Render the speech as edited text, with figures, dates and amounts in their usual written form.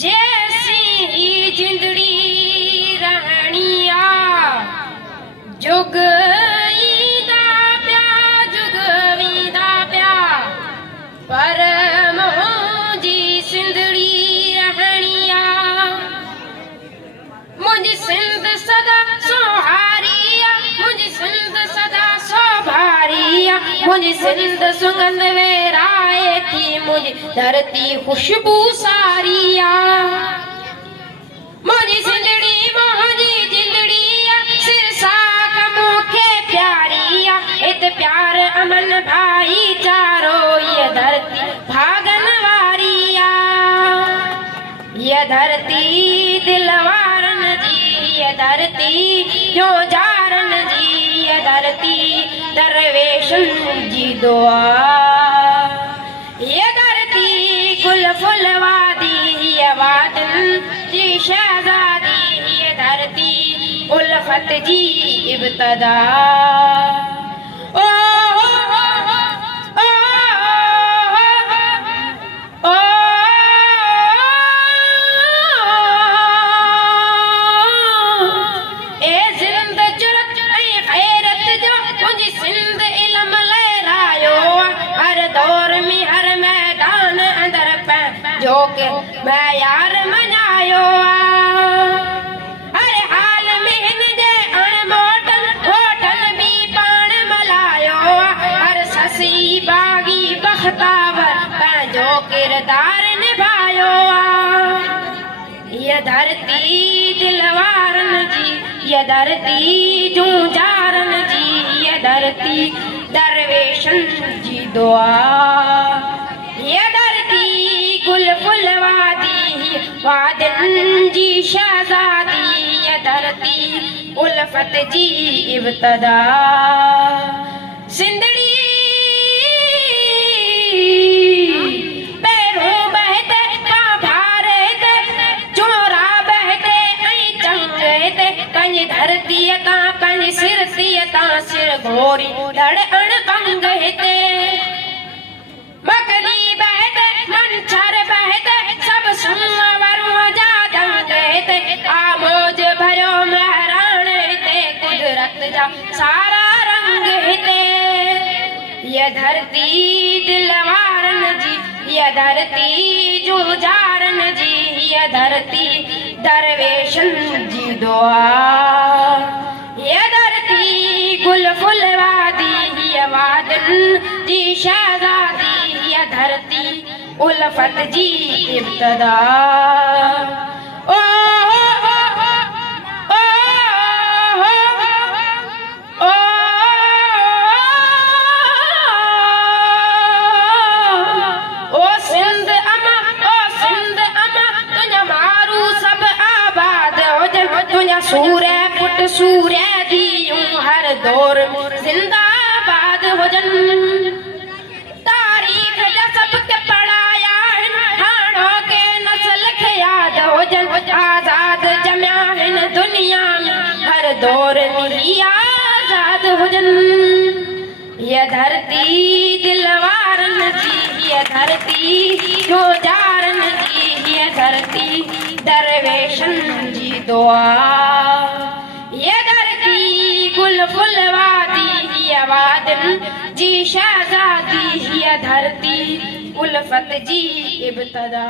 जैसी ही जिंदड़ी रहनिया जुग ईदा प्या पर मुंहिंजी सिंधड़ी रहनिया मुंहिंजी सिंध सदा सोहारिया मुंहिंजी सिंध सदा सोभारिया मुंहिंजी सिंध सुगंध वेराए थी मुंहिंजी धरती खुशबू सारिया मुंहिंजी सिंधड़ी मुंहिंजी जिंदड़ीया सिरसा मूंखे प्यारिया इत प्यार अमन भाईचारो ये धरती भागन वारिया ये धरती दिलवारन जी ये धरती जो जारन जी ये धरती दरवेशन जी दुआ ये धरती गुल फुलवादी ये वादन जी शहजादी ये धरती उल्फत जी इब्तदा जो के मैं यार मनायो हर हाल में हिन जे अणमोटन होटल भी पाण मलायो हर ससी बागी बख्तावर पंहिंजो किरदार निभायो ये धरती दिलवारन जी ये धरती जूझारन जी ये धरती दरवेशन जी दुआ ये धरती गुल फुलवादी वादन जी शहजादी ये धरती उल्फत जी इब्तदा सिंधड़ी पैरों बहते भारे चोरा बहते चंगे कंज धरती ता कंज सिरसी ता सिर घोरी धड़ अण कंग हेते मकली बहते मंछर बहते सब सुनवरों जा दंग हेते आमोज भरो महराण हेते कुदरत जा सारा रंग हेते ये धरती दिलवारन जी ये धरती जूझारन जी ये धरती दरवेशन जी दुआ ये धरती गुल फुलवादी ये वादन जी शहजादी ये धरती उल्फत जी इब्तदा ओ सिंध अमा तुझा मारू सब आबाद हो तुझा सूर्य पुट सूर्य दियूं हर दौर जिंदाबाद हो जन तारीख जा सब के पढ़ाया हाणो के नस्ल खे याद हो जन आजाद जमिया हिन दुनिया में हर दौर में आजाद हो जन ये धरती दिलवारन जी ये धरती जो जारन जी ये धरती दरवेशन जी दुआ ये धरती गुल फुलवादी ये वादन जी शहजादी ये धरती उल्फत जी इब्तदा।